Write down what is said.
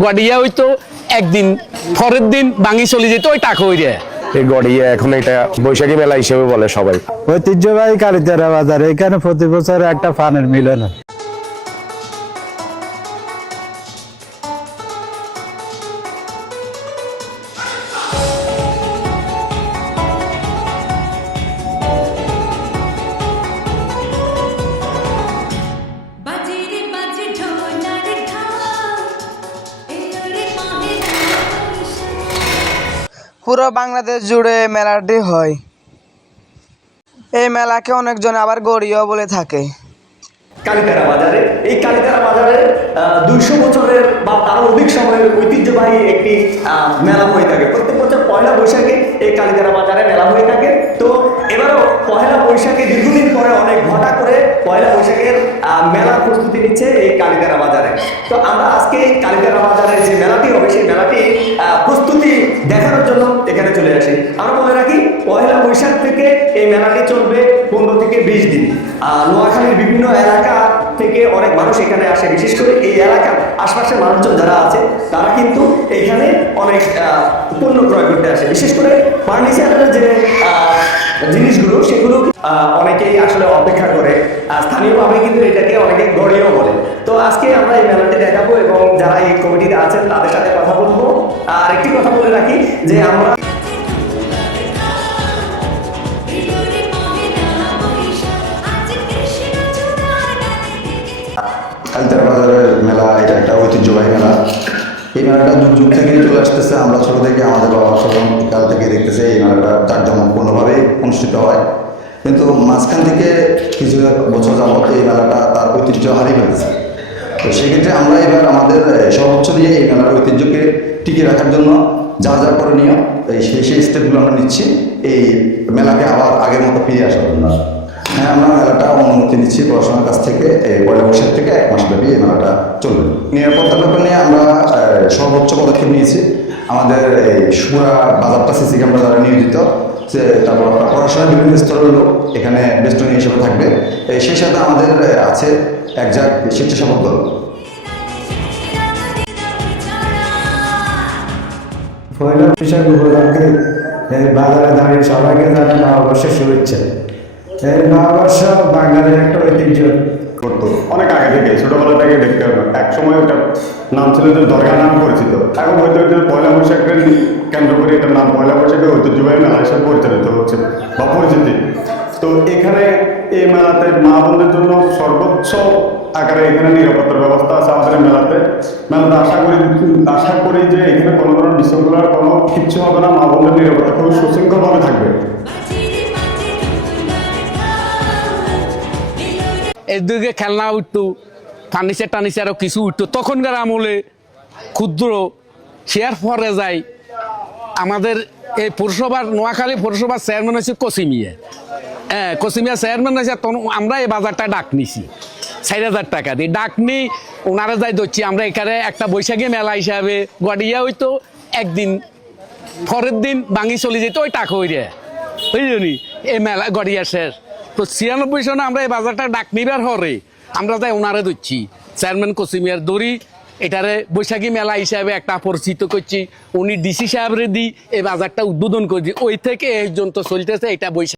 গড়িয়া হইতো একদিন পরের দিন ভাঙি চলে যেত ওই টাকা হইরে এই গড়িয়া এখন এটা বৈশাখী মেলা হিসেবে বলে সবাই। ঐতিহ্যবাহী কালীতলা বাজার, এখানে প্রতি বছর একটা ফানের মিলন হয়। পুরো বাংলাদেশ জুড়ে মেলাটি হয়। এই মেলাকে অনেকজন আবার গড়িয়াও বলে থাকে। কালীতারা বাজারে, এই কালীতারা বাজারে 200 বছরের বা তারও অধিক সময়ের ঐতিহ্যবাহী একটি মেলা হয়ে থাকে। প্রত্যেক বছর পয়লা বৈশাখে এই কালীতারা বাজারে মেলা হয়ে থাকে। তো এবারও পয়লা বৈশাখে দীর্ঘদিন পরে অনেক ঘটা করে পয়লা বৈশাখের মেলার প্রস্তুতি নিচ্ছে এই কালীতারা বাজারে। তো আমরা আজকে কালীতারা বাজারে যে মেলাটি হবে সেই মেলাটি প্রস্তুতি দেখানোর জন্য এখানে চলে আসি। আমরা বলে রাখি, পয়লা বৈশাখ থেকে এই মেলাটি চলবে 15 থেকে 20 দিন। নোয়াখালীর বিভিন্ন এলাকা থেকে অনেক মানুষ এখানে আসে, বিশেষ করে এই এলাকার আশপাশের মানুষজন যারা আছে তারা কিন্তু এখানে অনেক পণ্য ক্রয় করতে আসে। বিশেষ করে ফার্নিচারের যে জিনিসগুলো সেগুলো অনেকেই আসলে অপেক্ষা করে। স্থানীয়ভাবে কিন্তু এটাকে অনেকে গড়িয়াও বলে। তো আজকে আমরা এই মেলাটি দেখাবো এবং যারা এই কমিটিতে আছেন তাদের সাথে কথা বলবো। আর একটি কথা বলে রাখি যে আমরা কালীতারা বাজারের মেলা, এটা একটা ঐতিহ্যবাহী মেলা। এই মেলাটা যুগ যুগ থেকেই চলে আসতেছে। আমরা ছোট থেকে আমাদের বাবা কাল থেকে দেখতেছে এই মেলাটা জাঁকজমকপূর্ণভাবেই অনুষ্ঠিত হয়। কিন্তু মাঝখান থেকে কিছু বছর যাবত এই মেলাটা তার ঐতিহ্য হারিয়ে ফেলেছে। তো সেক্ষেত্রে আমরা এবার আমাদের সর্বোচ্চ দিয়ে এই মেলার ঐতিহ্যকে টিকিয়ে রাখার জন্য যা যা করণীয় সেই স্টেপগুলো আমরা নিচ্ছি এই মেলাকে আবার আগের মতো ফিরে আসার জন্য। হ্যাঁ, আমরা মেলাটা অনুমতি নিচ্ছি প্রশাসনের কাছ থেকে। পয়লা বৈশাখ থেকে 1 মাস ব্যাপী এই মেলাটা চলবে। নিরাপত্তার ব্যাপার নিয়ে আমরা সর্বোচ্চ পদক্ষেপ নিয়েছি। আমাদের এই সুরা বাজারটা সিসি ক্যামেরা দ্বারা নিয়োজিত, তারপর প্রশাসনের বিভিন্ন স্তরের লোক এখানে বেষ্টনী হিসেবে থাকবে। সেই সাথে আমাদের আছে একজাক স্বেচ্ছাসেবক দল। পয়লা বৈশাখ উপলক্ষে বাজারে দাঁড়িয়ে সবাইকে জানাই নববর্ষের শুভেচ্ছা। এই নববর্ষ বাঙালির একটা ঐতিহ্য করতো অনেক আগে থেকে, ছোটবেলা থেকে দেখতে হবে। এক সময় ওটা নাম ছিল যে দরগা নাম পরিচিত। এখন হয়তো যে পয়লা বৈশাখের কেন্দ্র করে এটার নাম পয়লা বৈশাখের ঐতিহ্যবাহী মেলা হিসেবে পরিচালিত হচ্ছে বা পরিচিতি। তো এখানে এই মেলাতে মা বোনদের জন্য সর্বোচ্চ আকারে এখানে নিরাপত্তার ব্যবস্থা আছে আমাদের মেলাতে। আশা করি যে এখানে কোনো ধরনের বিশৃঙ্খলার কোনো কিচ্ছু হবে না। মা বোনদের নিরাপত্তা খুবই সুশৃঙ্খলভাবে থাকবে। এদিকে খেলনা উঠতো, ফার্নিচারও কিছু উঠতো। তখনকার আমলে ক্ষুদ্র শেয়ার পরে যায়। আমাদের এই পৌরসভার, নোয়াখালী পৌরসভার চেয়ারম্যান হচ্ছে কসিমিয়া। হ্যাঁ, কসিমিয়া চেয়ারম্যান হয়েছে। তখন আমরা এই বাজারটা ডাক নিছি 4,000 টাকা দিয়ে। ডাক নিই, ওনারা যাই ধরছি। আমরা এখানে একটা বৈশাখী মেলা হিসাবে গড়িয়া হইতো একদিন পরের দিন ভাঙি চলে যেত ওই টাকা হইরে, বুঝলি? এই মেলা গড়িয়া শেষ। তো 96 সনে আমরা এই বাজারটা ডাক নিবার হরে আমরা তাই ওনারে ধরছি, চেয়ারম্যান কসিমিয়ার দড়ি এটারে বৈশাখী মেলা হিসাবে একটা পরিচিত করছি। উনি ডিসি সাহেবরে দিই এই বাজারটা উদ্বোধন করছি। ওই থেকে এই পর্যন্ত চলতেছে এটা বৈশাখ।